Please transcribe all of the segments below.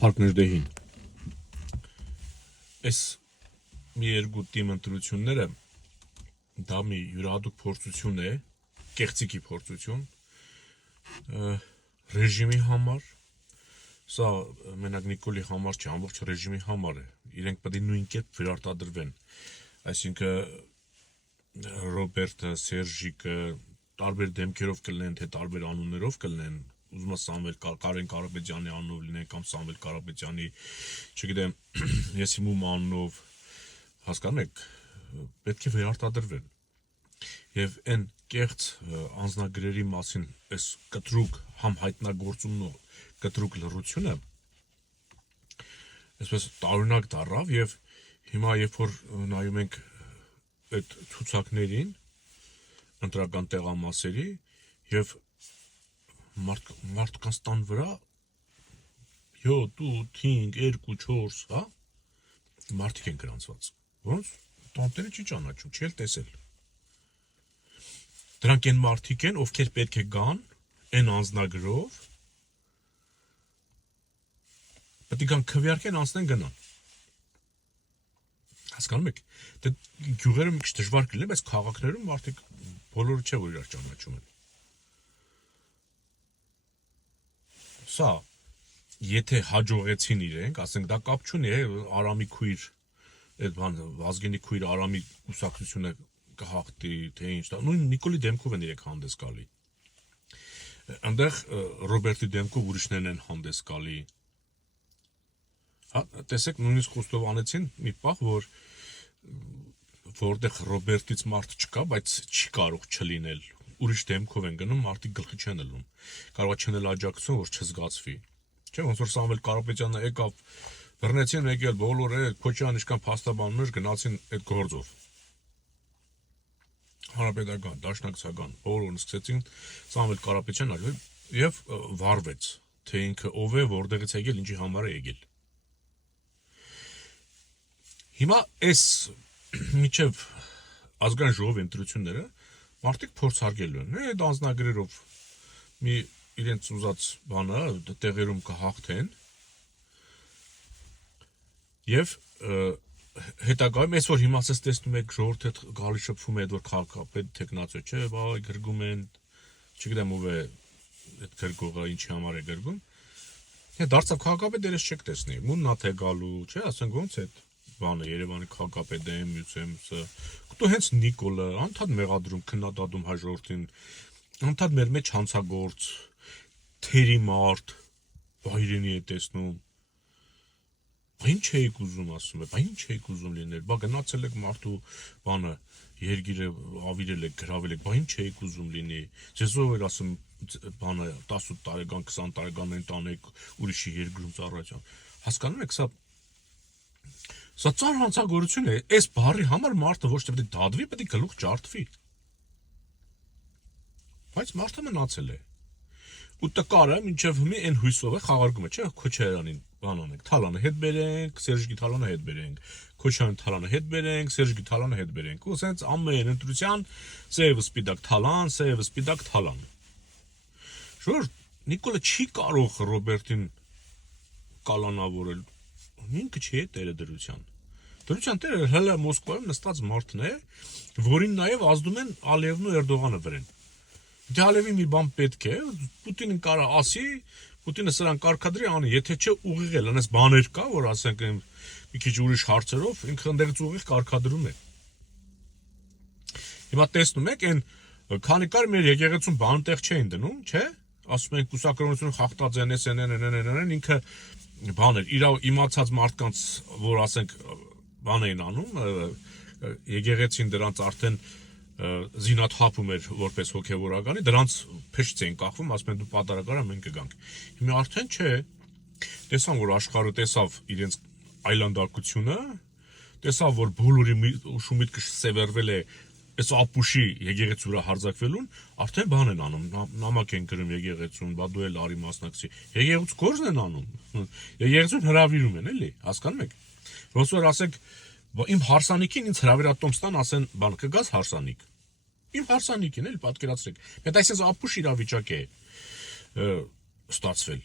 Փառքներդեհին։ Այս մի երկու թիմ ընտրությունները դա մի յուրահատուկ փորձություն է, կեղծիքի փորձություն ռեժիմի համար, սա մենակ Նիկոլի համար չէ, ամբողջ ռեժիմի համար է, իրենք պետք է նույն կերպ վերարտադրվեն, այսինքն Ռոբերտը, Սերժիկը տարբեր դեմքերով կլինեն, թե տարբեր անուններով կլինեն, ուզում եմ Սամվել Կարեն Կարապետյանի անունով լինեն կամ Սամվել Կարապետյանի, չգիտեմ, Եսիմում անունով, հասկանում եք, պետք է վերարտադրվեն։ Եվ այն կեղծ անձնագրերի մասին այս կտրուկ համհայտնագործումն ու կտրուկ լռությունը այսպես տարօրինակ դառավ եւ հիմա երբ որ նայում ենք այդ ցուցակներին ընտրական տեղամասերի եւ մարդկանց տան վրա 7, 8, 5, 2, 4, հա մարդիկ են գրանցված, որոնց տանտերը չի ճանաչում, չի էլ տեսել։ Դրանք այն մարդիկ են, ովքեր պետք է գան այն անձնագրով, պետք է գան քվեարկեն անցնեն գնան։ Հասկանում եք, դե գյուղերը մի քիչ դժվար կլինի, բայց քաղաքներում մարդիկ բոլորը չէ որ իրար ճանաչում են։ Սա եթե հաջողեցին իրենք, ասենք դա կապ չունի, Արամի քույր, այդ բան Վազգենի քույր Արամի կուսակցությունը կհաղթի, թե ինչ, նույն Նիկոլի դեմքով են իրենք հանդես գալի։ Այնտեղ Ռոբերտի դեմքով ուրիշներն են հանդես գալի։ Հա, տեսեք, նույնիսկ խոստովանեցին մի պահ, որտեղ Ռոբերտից մարդ չկա, բայց չի կարող չլինել։ Ուրիշ դեմքով են գնում, մարդիկ գլխի չեն ելնում։ Կարող է չնել աջակցություն, որ չզգացվի։ Չէ, ոնց որ Սամվել Կարապետյանը եկավ, բռնեցին եկել բոլորը, Քոչարյան ինչքան փաստաբանում էր, գնացին այդ գործով։ Հանրապետական, դաշնակցական, բոլորն սկսեցին Սամվել Կարապետյանն արվել եւ վարվեց, թե ինքը ով է, որտեղից եկել, ինչի համար է եկել։ Հիմա այս միջև ազգային ժողովի ընտրությունները մարդիկ փորձարկելու են, այդ անձնագրերով մի իրենց ուզած բանը տեղերում կհաղթեն եւ հետագայում այսօր հիմա ասես տեսնում եք ժողովուրդը գալի շփվում է, որ քաղաքապետ տեխնացիա չէ, վայ գրգում են, չգիտեմ ով է այդ գրգողը ինչի համար է գրգում։ Դարձավ քաղաքապետ դերս չեք տեսնի, մուննա թե գալու, չէ, ասենք ոնց է բանը Երևանի քաղաքապետը մյուսը կտու հենց Նիկոլը անդադ մեղադրում քննադատում հայ ժողովրդին անդադ մեր մեջ հանցագործ թերի մարդ վայրենի է տեսնում ինչ էիք ուզում ասում է ինչ էիք ուզում լինել բա գնացել եք մարդու բանը երգիրը ավիրել եք գրավել եք ինչ էիք ուզում լինի ձեզ ով էր ասում բանը 18 տարեկան 20 տարեկան ընտանեք ուրիշի երկրում ծառայության հասկանում եք Սա ծանր հանցագործություն է, այս բառի համար մարդը ոչ թե պետք է դադվի, պետք է գլուխ ջարդվի։ Բայց մարդը մնացել է։ Ու տկարը մինչև հիմա այն հույսով է խաղարկում է, չէ՞, Քոչարյանին բան անենք, Թալանը հետ բերենք, Սերժիկի Թալանը հետ բերենք, Քոչարյանի Թալանը հետ բերենք, Սերժիկի Թալանը հետ բերենք։ Ու ասենց ամեն ընտրության սև սպիտակ Թալան, սև սպիտակ Թալան։ Շուտ Նիկոլը չի կարող Ռոբերտին կալանավորել։ Ինքը չի տերը դրության։ Դրության տերը հələ Մոսկվայում նստած մարդն է, որին նաև ազդում են Ալիևն ու Էրդողանը վրան։ Դե Ալիևի մի բան պետք է, Պուտինին կարա ասի, Պուտինը սրան կարգադրի անի, եթե չէ ուղիղել, անես բաներ կա, որ ասենք մի քիչ ուրիշ հարցերով ինքը ընդերից ուղիղ կարգադրում է։ Հիմա տեսնում եք, այն քանի կար մեր եկեղեցում բան տեղ չէին դնում, չէ՞։ Ասում են կուսակրոնությունը խախտած են, են, ինքը բաներ, իր իմացած մարդկանց, որ ասենք բան էին անում, եկեղեցին դրանց արդեն զինաթափում էր որպես հոգևորականի, դրանց փեշտ էին կախվում, ասում են դու պատարագարա մենք կգանք։ Հիմա արդեն չէ, տեսան որ աշխարհը տեսավ իրենց այլանդակությունը, տեսավ որ բոլորի շումիտքը սևեռվել է այս ապուշի եկեղեցու վրա հարձակվելուն, արդեն բան են անում, նամակ են գրում եկեղեցուն, բա դու էլ արի մասնակցի։ Եկեղեցու գործն են անում։ Եկեղեցուն հրավիրում են, էլի, հասկանում եք։ Ոնց որ ասենք, իմ հարսանիքին ինձ հրավիրատոմ ստան, ասեն, բան կգաս հարսանիք։ Իմ հարսանիքին էլ պատկերացրեք։ Բայց այսպես ապուշ իրավիճակ է ստացվել։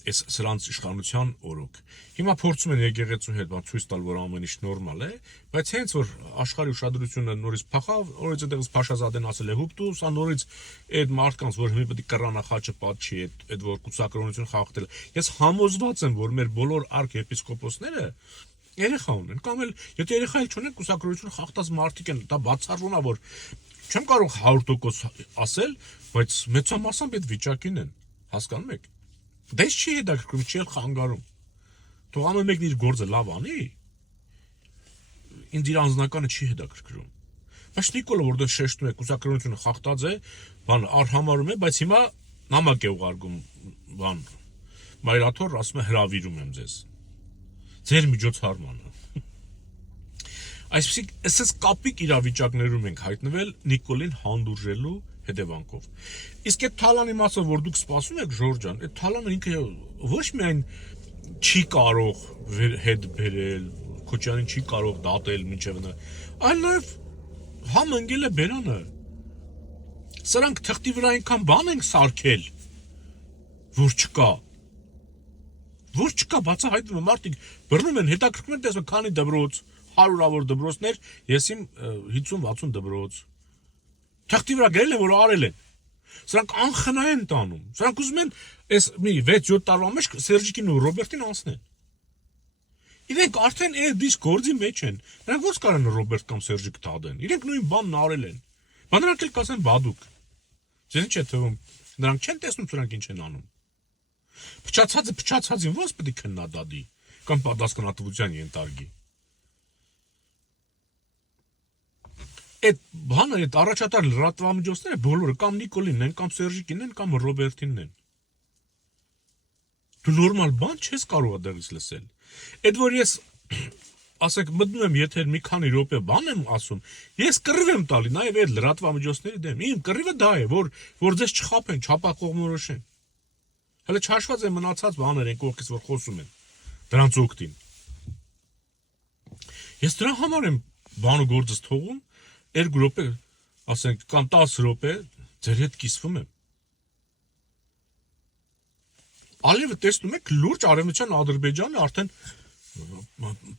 Այս սրանց իշխանության օրոք։ Հիմա փորձում են եկեղեցու հետ բան ցույց տալ, որ ամեն ինչ նորմալ է, բայց հենց որ աշխարհի ուշադրությունը նորից փախավ, օրից այդտեղից Փաշազադեն ասել է հուպտու, սա նորից այդ մարդկանց, որ հիմա պետք է կռանախաչը պատչի, այդ որ կուսակրոնություն խախտել։ Ես համոզված եմ, որ մեր բոլոր արքեպիսկոպոսները երեխա ունեն, կամ էլ եթե երեխա էլ չունեն, կուսակրոնություն խախտած մարդիկ են, դա բացառվում է, որ չեմ կարող 100% ասել, բայց մեծամասամբ այդ վիճակին են, հասկանում եք։ Դες չի հետաքրքրում, չի էլ խանգարում։ Թող ամեն մեկն իր գործը լավ անի, ինձ իր անձնականը չի հետաքրքրում։ Բայց Նիկոլը որտեղ շեշտում է կուսակրոնությունը խախտած է, բան արհամարում է, բայց հիմա նամակ է ուղարկում, բան մայրաթոր ասում է հրավիրում եմ ձեզ։ Ձեր միջոցառմանը։ Այսպեսի ասես կապիկ իրավիճակներում ենք հայտնվել Նիկոլին հանդուրժելու հետևանքով։ Իսկ այդ թալանի մասը, որ դուք սպասում եք, Ժորժ ջան, այդ թալանը ինքը ոչ միայն չի կարող հետ բերել, Քոչյանին չի կարող դատել մինչև նա, այլ նաև համընկել է բերանը։ Սրանք թղթի վրա այնքան բան են սարքել, որ չկա, բացահայտվում է, մարդիկ բռնում են, հետաքրքրում են, տեսնում քանի դպրոց, հարյուրավոր դպրոցներ, ես իմ 50-60 դպրոց։ Թղթի վրա գրել են, որ արել են։ Սրանք անխնա են տանում։ Սրանք ուզում են այս մի 6-7 տարվա մեջ Սերժիկին ու Ռոբերտին անցնեն։ Իրենք արդեն այդ իսկ գործի մեջ են։ Նրանք ո՞նց կարող են Ռոբերտ կամ Սերժիկ դադեն։ Իրենք նույն բանն արել են։ Բանրանք էլ կասեն բադուկ։ Ձեզ ինչ է թվում։ Նրանք չեն տեսնում սրանք ինչ են անում։ Փչացածին ո՞նց պետք է քննադատի կամ պատասխանատվության ենթարկի։ Այդ բանը, այդ առաջատար լրատվամիջոցները բոլորը կամ Նիկոլինն են, կամ Սերժիկին են, կամ Ռոբերտինն են։ Դու նորմալ բան չես կարող այդտեղից լսել։ Այդ որ ես ասենք մտնում եմ եթեր մի քանի րոպե բան եմ ասում, ես կռիվ եմ տալի նաև այդ լրատվամիջոցների դեմ։ Իմ կռիվը դա է, որ ձեզ չխաբեն, չապակողնորոշեն։ Հələ չհաշված է մնացած բաներ են կողքից որ խոսում են։ Դրանց օգտին։ Ես դրա համար եմ բանը գործս թողում, 2 րոպե, ասենք, կամ 10 րոպե ձեր հետ կիսվում եմ։ Ալիևը տեսնում եք լուրջ արևմտյան Ադրբեջանը արդեն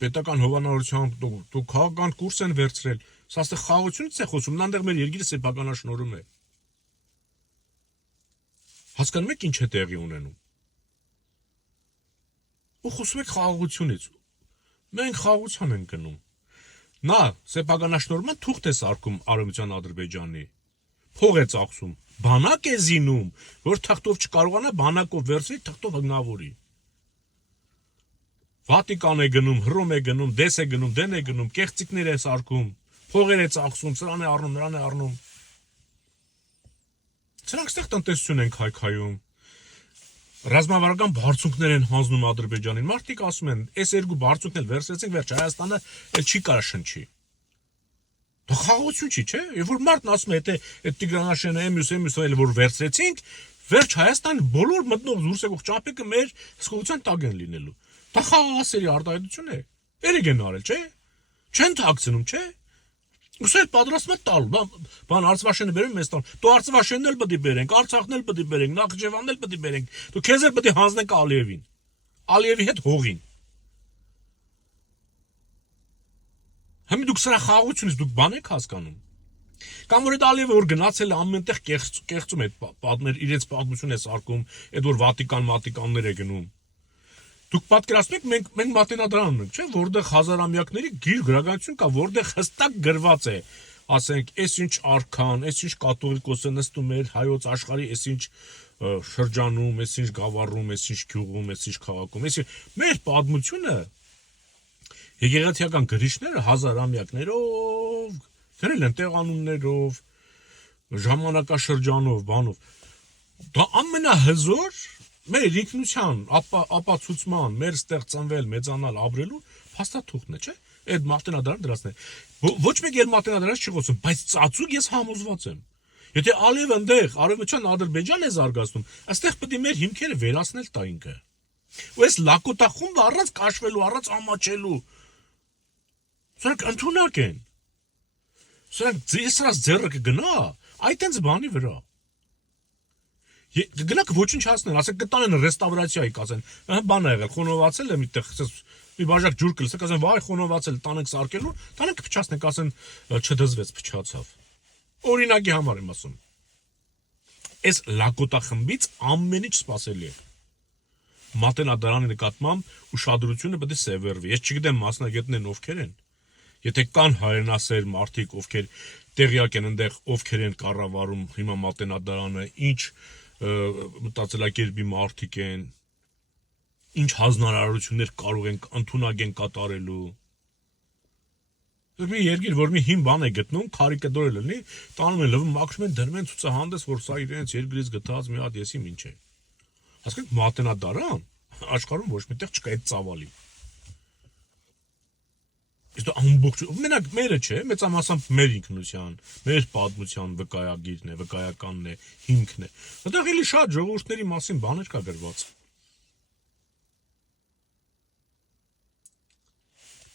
պետական հովանավորությամբ դու քաղաքական կուրս են վերցրել։ Սա այստեղ խաղաղությունից է խոսում, նանդեղ մեր երկիրը սեփականաշնորհում է։ Հասկանում եք ինչ է տեղի ունենում։ Ու խոսում եք խաղաղությունից։ Մենք խաղաղության ենք գնում։ Նա սեփականաշնորհման թուղթ է սարքում արևմտյան Ադրբեջանի։ Փող է ծախսում, բանակ է զինում, որ թղթով չկարողանա բանակով վերցնել, թղթով հնգավորի։ Վատիկան է գնում, Հռոմ է գնում, դես է գնում, դեն է գնում, կեղծիկներ է սարքում, փողեր է ծախսում, սրան է առնում, նրան է առնում։ Սրանք ստեղ տնտեսություն են քայքայում։ Ռազմավարական բարձունքներ են հանձնում Ադրբեջանին։ Մարդիկ ասում են, այս 2 բարձունքն էլ վերցրեցինք, վերջ Հայաստանը էլ չի կարա շնչի։ Դա խաղաղություն չի, չէ՞։ Երբ որ մարդն ասում է, եթե այդ Տիգրանաշենը εμյուս էլ որ վերցրեցինք, վերջ Հայաստան բոլոր մտնող դուրս եկող ճամփիկը մեր հսկողության տակ են լինելու։ Դա խաղաղասերի արտահայտություն է։ Երեք են արել, չէ՞։ Չեն թաքցնում, չէ՞։ Ուսել պատրաստում է տալ, բան Արցվաշենը բերում մեզ տալ։ Դու Արցվաշենն էլ պետք է բերենք, Արցախն էլ պետք է բերենք, Նախիջևանն էլ պետք է բերենք։ Դու քեզ էլ պետք է հանձնենք Ալիևին։ Ալիևի հետ հողին։ Հիմա դուք սրա խաղաղությունից դուք բան եք հասկանում։ Կամ որ այդ Ալիևը որ գնացել է ամենտեղ կեղծում է պատմեր, իրենց պատմություն է սարքում, այդ որ Վատիկաններ է գնում։ Դուք պատկերացնում եք մենք մատենադարան ունենք, չէ՞, որտեղ հազարամյակների գիր գրականություն կա, որտեղ հստակ գրված է, ասենք, այսինչ արքան, այսինչ կաթողիկոսը նստում էր հայոց աշխարհի, այսինչ շրջանում, այսինչ գավառում, այսինչ գյուղում, այսինչ քաղաքում, այսինչ մեր պատմությունը եկեղեցիական գրիչները հազարամյակներով գրել են տեղանուններով, ժամանակաշրջանով, բանով։ Դա ամենահզոր մեր ինքնության ապացուցման, մեր ստեղ ծնվել, մեծանալ, ապրելու փաստաթուղթն է, չէ՞։ Այդ մատենադարան դրածն է։ Ոչ մեկ էլ մատենադարանից չի խոսում, բայց ծածուկ ես համոզված եմ։ Եթե Ալիևը այնտեղ արևմտյան Ադրբեջան է զարգացնում, այստեղ պետք է մեր հիմքերը վերացնել տա ինքը։ Ու այս լակոտախումբը առանց կաշվելու, առանց ամաչելու, սրանք ընդունակ են։ Սրանք սրած ձեռը կգնա, այդ այնց բանի վրա։ Գնաք ոչինչ հասնեն, ասեք կտանեն ռեստավրացիայի, կասեն, բան ա եղել, խոնովածել է միտեղ, մի բաժակ ջուր կլսեք, կասեն, վայ, խոնովածել, տանենք սարքելու, տանենք փչացնենք, ասեն, չդզվեց, փչացավ։ Օրինակի համար եմ ասում։ Այս լակոտախմբից ամեն ինչ սպասելի է։ Մատենադարանի նկատմամբ ուշադրությունը պետք է սևեռվի։ Ես չգիտեմ մասնագետներն ովքեր են։ Եթե կան հայրենասեր մարդիկ, ովքեր տեղյակ են այնտեղ, ովքեր են կառավարում հիմա մատենադարանը, ինչ մտածելակերպի մարդիկ են, ինչ հանձնարարություններ կարող են ընդունակ են կատարելու։ Մի երկիր, որ մի հին բան է գտնում, քարիկը դոր է լինի, տանում են լվում, մաքրում են, դնում են ցուցահանդես, որ սա իրենց երկրից գտած մի հատ եսիմ ինչ է։ Հասկանք մատենադարան աշխարհում ոչ միտեղ չկա այդ ծավալի։ Իսկ ամբողջ մենակ մերը չէ, մեծամասամբ մեր ինքնության, մեր պատմության վկայագիրն է, վկայականն է, հիմքն է։ Այդտեղ էլի շատ ժողովուրդների մասին բաներ կա գրված։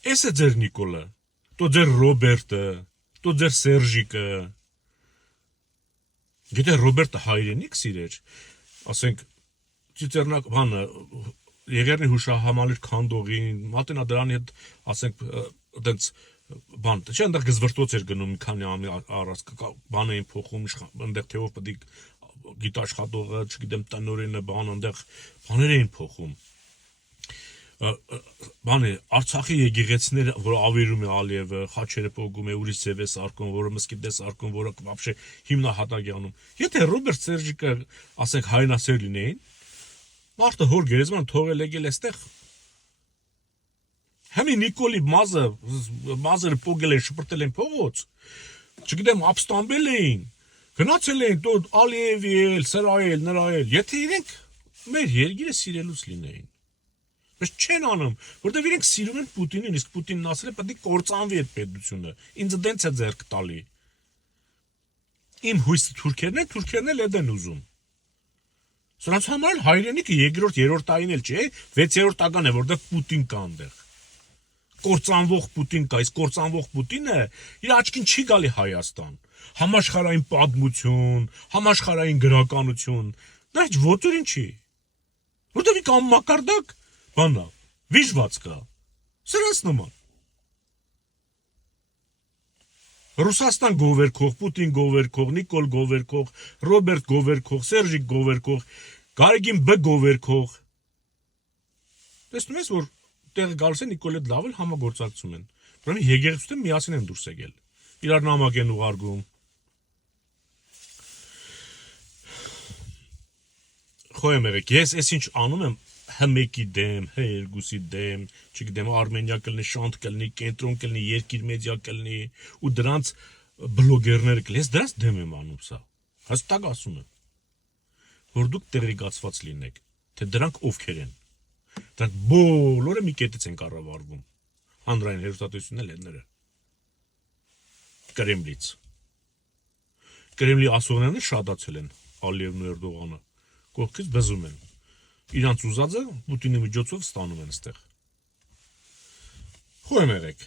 Էս է ձեր Նիկոլը, տո ձեր Ռոբերտը, տո ձեր Սերժիկը։ Գիտե Ռոբերտը հայրենիք սիրեր, ասենք ծիծեռնակ բանը Եղեռնի հուշահամալիր քանդողին, մատենադարանի հետ, ասենք, այդպես բան, չէ, այնտեղ գզվրտոց էր գնում մի քանի ամի առած, բան էին փոխում, այնտեղ թեով պետք գիտաշխատողը, չգիտեմ, տնօրենը, բան, այնտեղ բաներ էին փոխում։ Բանը Արցախի եկեղեցիները, որ ավերում է Ալիևը, խաչերը փոխում է, ուրիշ ձև է սարքում, որը մսկիթ է սարքում, որը вообще հիմնահատակ է անում։ Եթե Ռոբերտ Սերժիկը, ասենք, հայրենասեր լինեին, մարդը հոր գերեզման թողել եկել էստեղ։ Համի Նիկոլի մազերը փոգել են, շպրտել են փողոց։ Չգիտեմ, ապստամբել էին, գնացել էին տո Ալիևի էլ, սրա էլ, նրա էլ։ Եթե իրենք մեր երկիրը սիրելուց լինեին։ Բայց չեն անում, որտեղ իրենք սիրում են Պուտինին, իսկ Պուտինն ասել է պետք է կործանվի այդ պետությունը։ Ինձ դենց է ձեռք տալի։ Իմ հույսը թուրքերն են, թուրքերն էլ այդ են ուզում։ Սրանց համար հայրենիքը երկրորդ, երրորդ տարին էլ չէ, 6-րդ տական է, որտեղ Պուտին կա այնտեղ։ Կործանվող Պուտին կա, իսկ կործանվող Պուտինը իր աչքին չի գալի Հայաստան։ Համաշխարհային պատմություն, համաշխարհային գրականություն, դա ինչ ոտորին չի։ Որտեղ կամ մակարդակ բանա, վիժված կա։ Սրանց նման։ Ռուսաստան գովերքող, Պուտին գովերքող, Նիկոլ գովերքող, Ռոբերտ գովերքող, Սերժիկ գովերքող, Գարեգին Բ գովերքող։ Տեսնում ես, որ տեղը գալիս է Նիկոլի հետ լավ էլ համագործակցում են։ Ուրեմն եկեղեցիները միասին են դուրս եկել։ Իրար նամակ են ուղարկում։ Խոյեմ եղեք, ես այս ինչ անում եմ H1-ի դեմ, H2-ի դեմ, չգիտեմ, Արմենիա կլինի, Շանթ կլինի, Կենտրոն կլինի, Երկիր մեդիա կլինի, ու դրանց բլոգերները կլինի, ես դրանց դեմ եմ անում սա։ Հստակ ասում եմ, որ դուք տեղեկացված լինեք, թե դրանք ովքեր են։ Դրանք բոլորը մի կետից են կառավարվում։ Հանրային հեռուստատեսությունն էլ հետները։ Կրեմլից։ Կրեմլի ասողներն շատացել են, Ալիևն ու Էրդողանը, կողքից բզում են։ Իրանց ուզածը Պուտինի միջոցով ստանում են այստեղ։ Խոյեմ եղեք։